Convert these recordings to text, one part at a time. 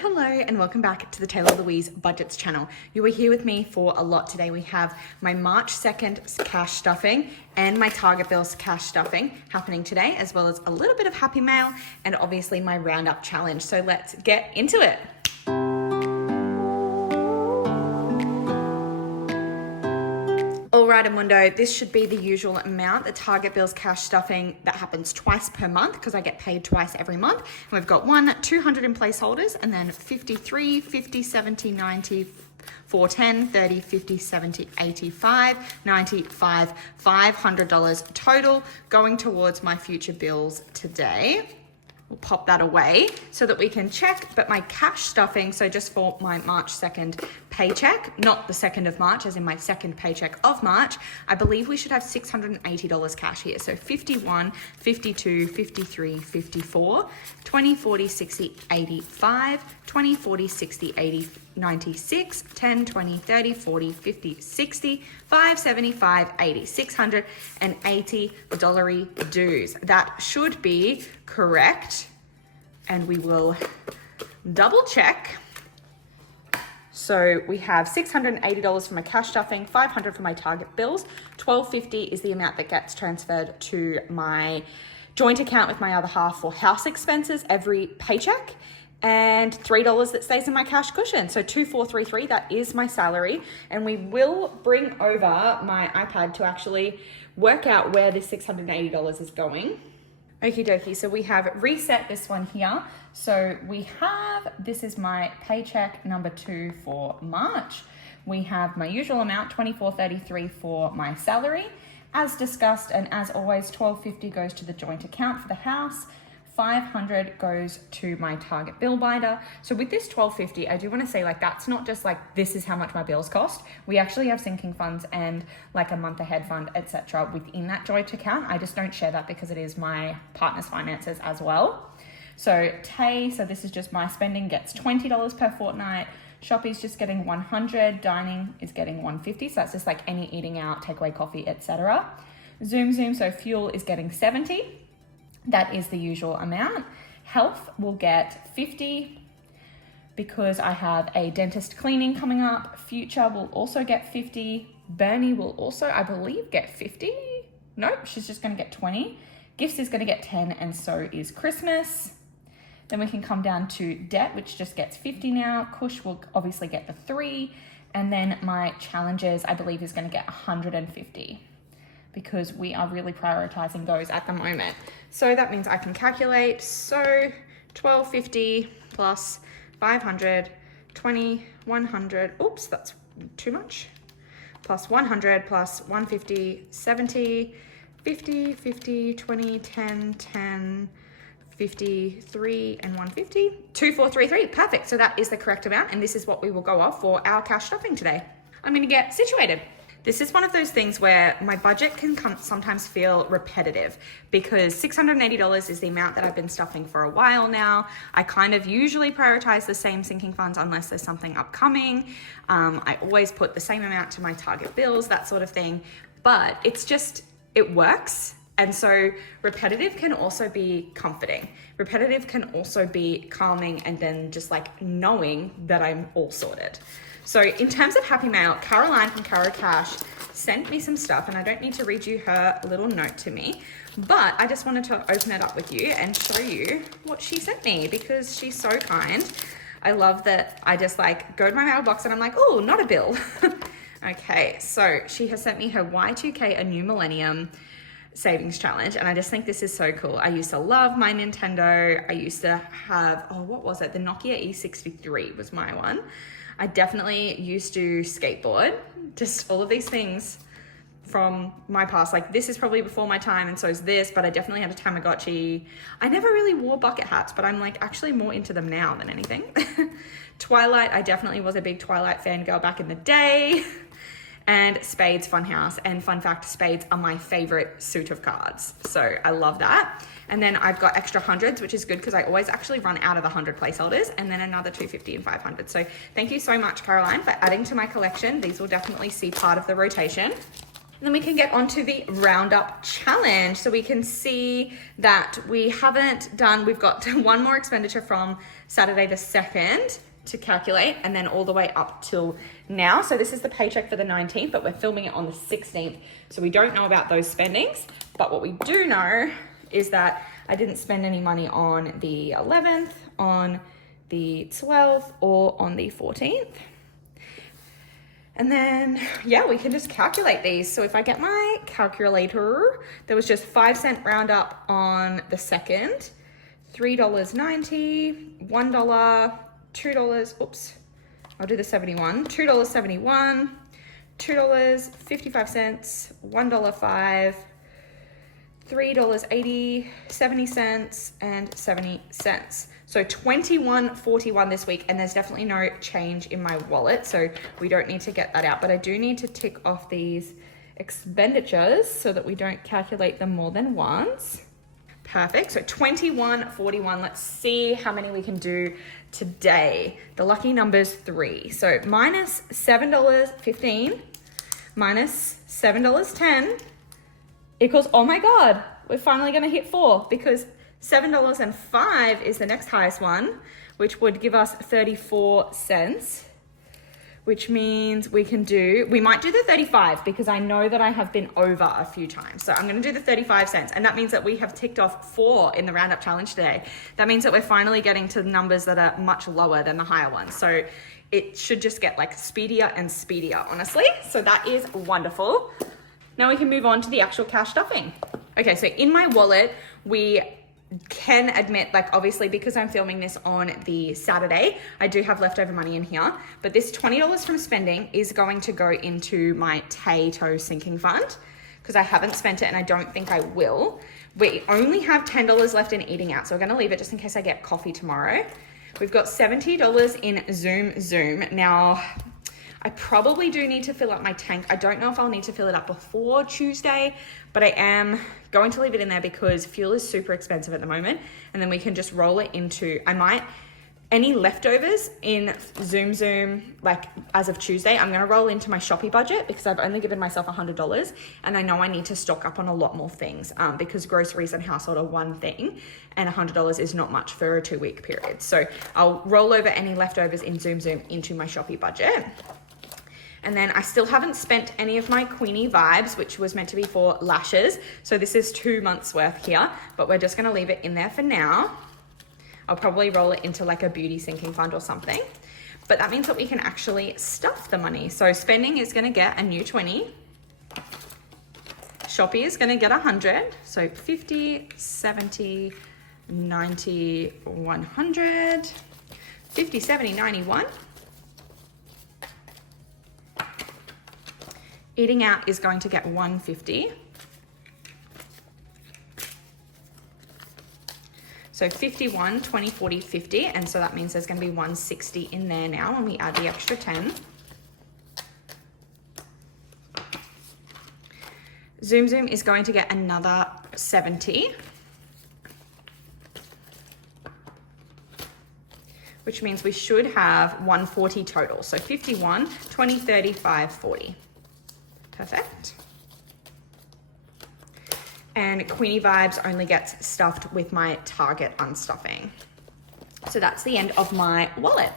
Hello, and welcome back to the Taylah Louise Budgets channel. You are here with me for a lot today. We have my March 2nd cash stuffing and my Target Bills cash stuffing happening today, as well as a little bit of Happy Mail and obviously my Roundup challenge. So let's get into it. Alright, Amundo, this should be the usual amount. The Target Bills cash stuffing that happens twice per month because I get paid twice every month. And we've got 200 in placeholders, and then 53, 50, 70, 90, 410, 30, 50, 70, 85, 95, $500 total going towards my future bills today. We'll pop that away so that we can check, but my cash stuffing, so just for my March 2nd paycheck, not the 2nd of March, as in my second paycheck of March, I believe we should have $680 cash here. So 51, 52, 53, 54, 20, 40, 60, 85, 20, 40, 60, 80, 96, 10, 20, 30, 40, 50, 60, 5, 75, 80, $680 dues. That should be correct, and we will double check. So we have $680 for my cash stuffing, $500 for my Target Bills, $1,250 is the amount that gets transferred to my joint account with my other half for house expenses every paycheck, and $3 that stays in my cash cushion. So 2,433, that is my salary. And we will bring over my iPad to actually work out where this $680 is going. Okie dokie, so we have reset this one here. So we have, this is my paycheck number 2 for March. We have my usual amount, $2,433 for my salary. As discussed, and as always, $1,250 goes to the joint account for the house. $500 goes to my Target bill binder. So with this $1,250, I do want to say, like, that's not just like this is how much my bills cost. We actually have sinking funds and like a month ahead fund, etc. within that joint account. I just don't share that because it is my partner's finances as well. So so this is just my spending, gets $20 per fortnight. Shoppy's just getting $100. Dining is getting $150. So that's just like any eating out, takeaway coffee, etc. Zoom, so fuel is getting $70. That is the usual amount. Health will get $50 because I have a dentist cleaning coming up. Future will also get $50. Bernie will also, I believe, get $50. Nope, she's just going to get $20. Gifts is going to get $10, and so is Christmas. Then we can come down to debt, which just gets $50 now. Kush will obviously get the $3. And then my challenges, I believe, is going to get $150. because we are really prioritizing those at the moment. So that means I can calculate. So 1250 plus 500, 20, 100. Oops, that's too much. Plus 100 plus 150, 70, 50, 50, 20, 10, 10, 53, and 150. 2433, perfect. So that is the correct amount, and this is what we will go off for our cash stuffing today. I'm gonna get situated. This is one of those things where my budget can sometimes feel repetitive because $680 is the amount that I've been stuffing for a while now. I kind of usually prioritize the same sinking funds unless there's something upcoming. I always put the same amount to my Target bills, that sort of thing, but it works. And so repetitive can also be comforting. Repetitive can also be calming, and then just like knowing that I'm all sorted. So in terms of Happy Mail, Caroline from Caro Cash sent me some stuff, and I don't need to read you her little note to me, but I just wanted to open it up with you and show you what she sent me because she's so kind. I love that I just like go to my mailbox and I'm like, oh, not a bill. Okay, so she has sent me her Y2K A New Millennium savings challenge, and I just think this is so cool. I used to love my Nintendo. I used to have, what was it? The Nokia E63 was my one. I definitely used to skateboard, just all of these things from my past. Like this is probably before my time, and so is this, but I definitely had a Tamagotchi. I never really wore bucket hats, but I'm like actually more into them now than anything. Twilight, I definitely was a big Twilight fangirl back in the day. And Spades Funhouse, and fun fact, Spades are my favorite suit of cards. So I love that. And then I've got extra hundreds, which is good because I always actually run out of the 100 placeholders, and then another 250 and 500. So thank you so much, Caroline, for adding to my collection. These will definitely see part of the rotation. And then we can get onto the Roundup challenge. So we can see that we've got one more expenditure from Saturday the 2nd to calculate, and then all the way up till now. So this is the paycheck for the 19th, but we're filming it on the 16th. So we don't know about those spendings, but what we do know is that I didn't spend any money on the 11th, on the 12th, or on the 14th. And then, yeah, we can just calculate these. So if I get my calculator, there was just 5-cent Roundup on the 2nd, $3.90, $1, $2, oops, I'll do the 71, $2.71, $2.55, $1.05, $3.80, 70 cents, and 70 cents. So $21.41 this week, and there's definitely no change in my wallet, so we don't need to get that out, but I do need to tick off these expenditures so that we don't calculate them more than once. Perfect, so $21.41. Let's see how many we can do today. The lucky number's 3. So minus $7.15 minus $7.10 equals, oh my God, we're finally gonna hit 4 because $7.05 is the next highest one, which would give us 34 cents, which means we might do the 35 because I know that I have been over a few times. So I'm gonna do the 35 cents, and that means that we have ticked off 4 in the Roundup challenge today. That means that we're finally getting to numbers that are much lower than the higher ones. So it should just get like speedier and speedier, honestly. So that is wonderful. Now we can move on to the actual cash stuffing. Okay, so in my wallet, we can admit, like obviously because I'm filming this on the Saturday, I do have leftover money in here, but this $20 from spending is going to go into my Taylah sinking fund because I haven't spent it and I don't think I will. We only have $10 left in eating out, so we're gonna leave it just in case I get coffee tomorrow. We've got $70 in Zoom. Now, I probably do need to fill up my tank. I don't know if I'll need to fill it up before Tuesday, but I am going to leave it in there because fuel is super expensive at the moment. And then we can just roll it into, any leftovers in Zoom, like as of Tuesday, I'm gonna roll into my Shopee budget because I've only given myself $100 and I know I need to stock up on a lot more things because groceries and household are one thing and $100 is not much for a 2-week period. So I'll roll over any leftovers in Zoom into my Shopee budget. And then I still haven't spent any of my Queenie Vibes, which was meant to be for lashes. So this is 2 months worth here, but we're just gonna leave it in there for now. I'll probably roll it into like a beauty sinking fund or something. But that means that we can actually stuff the money. So spending is gonna get a new 20. Shopee is gonna get 100. So 50, 70, 90, 100, 50, 70, 91. Eating out is going to get 150. So 51, 20, 40, 50. And so that means there's going to be 160 in there now when we add the extra 10. Zoom is going to get another 70. Which means we should have 140 total. So 51, 20, 35, 40. Perfect. And Queenie Vibes only gets stuffed with my Target unstuffing. So that's the end of my wallet.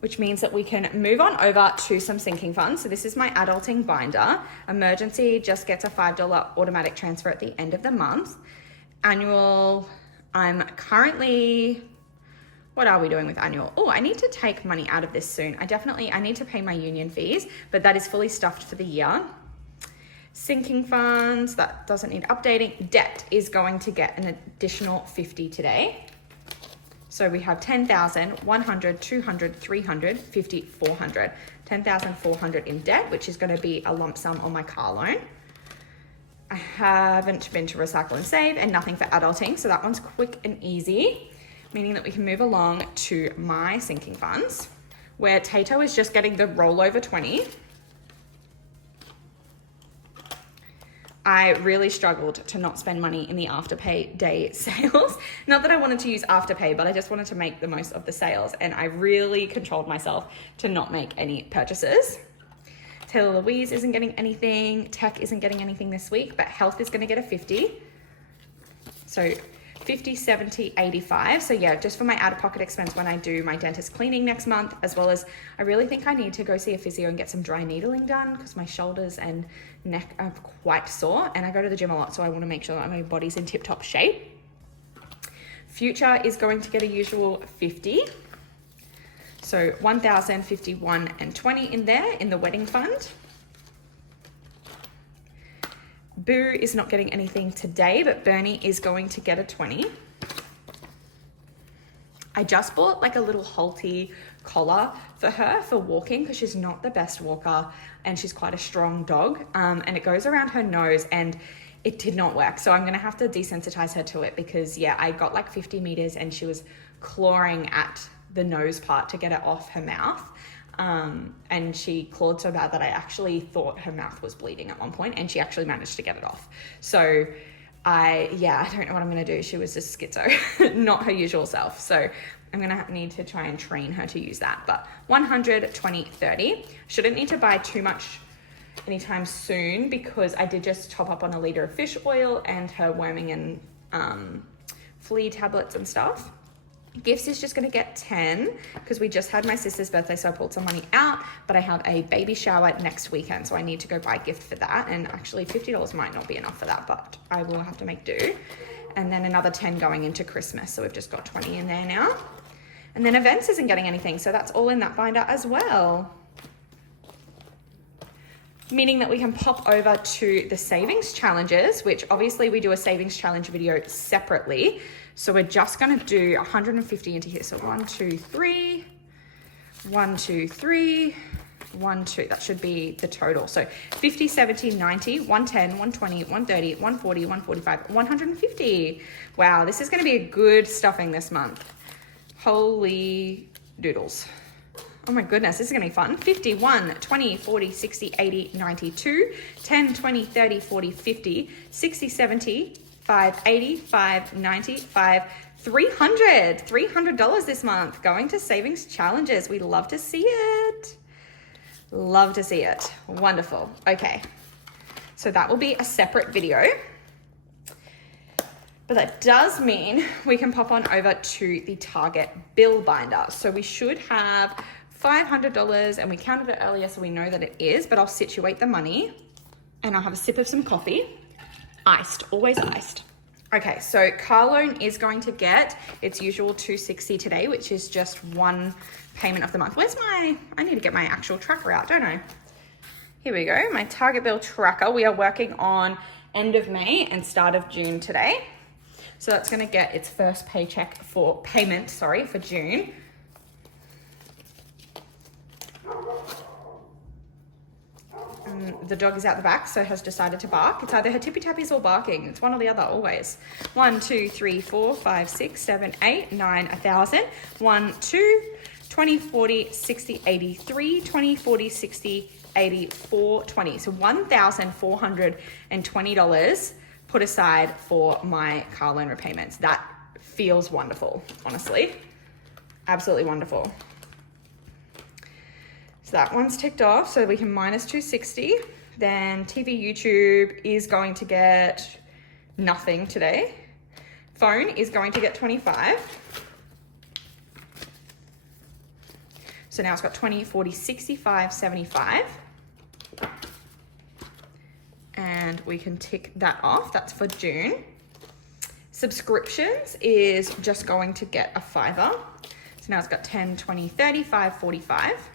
Which means that we can move on over to some sinking funds. So this is my adulting binder. Emergency just gets a $5 automatic transfer at the end of the month. Annual, I'm currently, what are we doing with annual? Oh, I need to take money out of this soon. I need to pay my union fees, but that is fully stuffed for the year. Sinking funds, that doesn't need updating. Debt is going to get an additional 50 today. So we have 10,000, 100, 200, 300, 50, 400. 10,400 in debt, which is going to be a lump sum on my car loan. I haven't been to Recycle and Save and nothing for adulting, so that one's quick and easy, meaning that we can move along to my sinking funds, where Tato is just getting the rollover 20. I really struggled to not spend money in the Afterpay day sales. Not that I wanted to use Afterpay, but I just wanted to make the most of the sales, and I really controlled myself to not make any purchases. Taylah Louise isn't getting anything. Tech isn't getting anything this week, but health is going to get a 50. So 50, 70, 85. So yeah, just for my out-of-pocket expense when I do my dentist cleaning next month, as well as I really think I need to go see a physio and get some dry needling done because my shoulders and neck are quite sore, and I go to the gym a lot, so I want to make sure that my body's in tip-top shape. Future is going to get a usual 50. So 1,000, 51, and 20 in there in the wedding fund. Boo is not getting anything today, but Bernie is going to get a 20. I just bought like a little halty collar for her for walking because she's not the best walker and she's quite a strong dog, and it goes around her nose and it did not work. So I'm going to have to desensitize her to it because yeah, I got like 50 meters and she was clawing at the nose part to get it off her mouth. And she clawed so bad that I actually thought her mouth was bleeding at one point, and she actually managed to get it off. So I don't know what I'm going to do. She was just schizo, not her usual self. So I'm going to need to try and train her to use that. But 100, 20, 30. Shouldn't need to buy too much anytime soon because I did just top up on a liter of fish oil and her worming and flea tablets and stuff. Gifts is just going to get 10 because we just had my sister's birthday, so I pulled some money out, but I have a baby shower next weekend, so I need to go buy a gift for that, and actually $50 might not be enough for that, but I will have to make do. And then another 10 going into Christmas, so we've just got 20 in there now. And then events isn't getting anything, so that's all in that binder as well. Meaning that we can pop over to the savings challenges, which obviously we do a savings challenge video separately. So we're just going to do 150 into here. So 1, 2, 3, 1, 2, 3, 1, 2. That should be the total. So 50, 70, 90, 110, 120, 130, 140, 145, 150. Wow, this is going to be a good stuffing this month. Holy doodles. Oh my goodness, this is going to be fun. 51, 20, 40, 60, 80, 92, 10, 20, 30, 40, 50, 60, 70, 5, 80, 5, 90, 5, 300. $300 this month going to savings challenges. We love to see it. Love to see it. Wonderful. Okay. So that will be a separate video. But that does mean we can pop on over to the Target bill binder. So we should have $500, and we counted it earlier so we know that it is, but I'll situate the money and I'll have a sip of some coffee. Iced, always iced. Okay, so car loan is going to get its usual $260 today, which is just one payment of the month. I need to get my actual tracker out, don't I? Here we go, my Target bill tracker. We are working on end of May and start of June today. So that's gonna get its first paycheck for June. The dog is out the back, so has decided to bark. It's either her tippy tappies or barking. It's one or the other, always. 1, 2, 3, 4, 5, 6, 7, 8, 9, 1,000. 1, 2, 20, 40, 60, 83, 20, 40, 60, 84, 20. So $1,420 put aside for my car loan repayments. That feels wonderful, honestly. Absolutely wonderful. So that one's ticked off, so we can minus $260. Then TV, YouTube is going to get nothing today. Phone is going to get 25. So now it's got 20, 40, 65, 75. And we can tick that off. That's for June. Subscriptions is just going to get a $5. So now it's got 10, 20, 35, 45.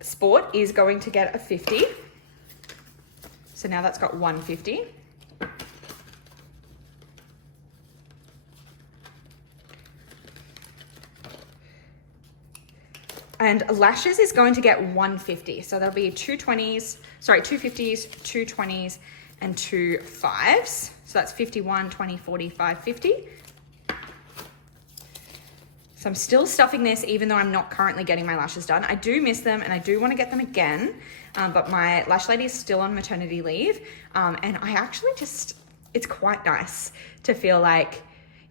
Sport is going to get a 50. So now that's got 150. And lashes is going to get 150. So there'll be two 250s, 2 20s, and 2 5s. So that's 51, 20, 45, 50. So I'm still stuffing this even though I'm not currently getting my lashes done. I do miss them and I do want to get them again, but my lash lady is still on maternity leave. And I actually it's quite nice to feel like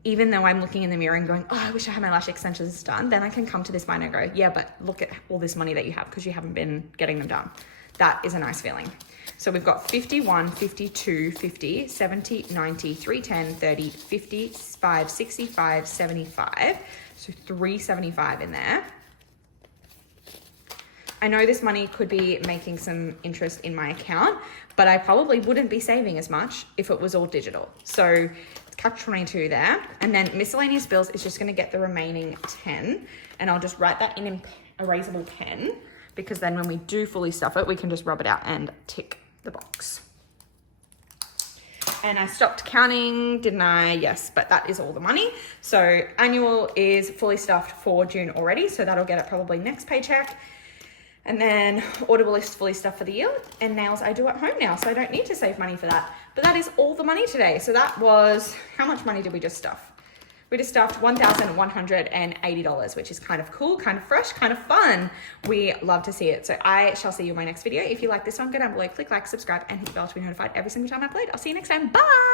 even though I'm looking in the mirror and going, oh, I wish I had my lash extensions done, then I can come to this binder and go, yeah, but look at all this money that you have because you haven't been getting them done. That is a nice feeling. So we've got 51, 52, 50, 70, 90, 310, 30, 55, 65, 75. So 375 in there. I know this money could be making some interest in my account, but I probably wouldn't be saving as much if it was all digital. So it's catch 22 there. And then miscellaneous bills is just gonna get the remaining 10. And I'll just write that in an erasable pen, because then when we do fully stuff it, we can just rub it out and tick the box. And I stopped counting, didn't I? Yes, but that is all the money. So annual is fully stuffed for June already, so that'll get it probably next paycheck. And then Audible is fully stuffed for the year, and nails I do at home now, so I don't need to save money for that. But that is all the money today. So that was, how much money did we just stuff? We just stuffed $1,180, which is kind of cool, kind of fresh, kind of fun. We love to see it. So I shall see you in my next video. If you like this one, go down below, click like, subscribe, and hit the bell to be notified every single time I upload. I'll see you next time. Bye.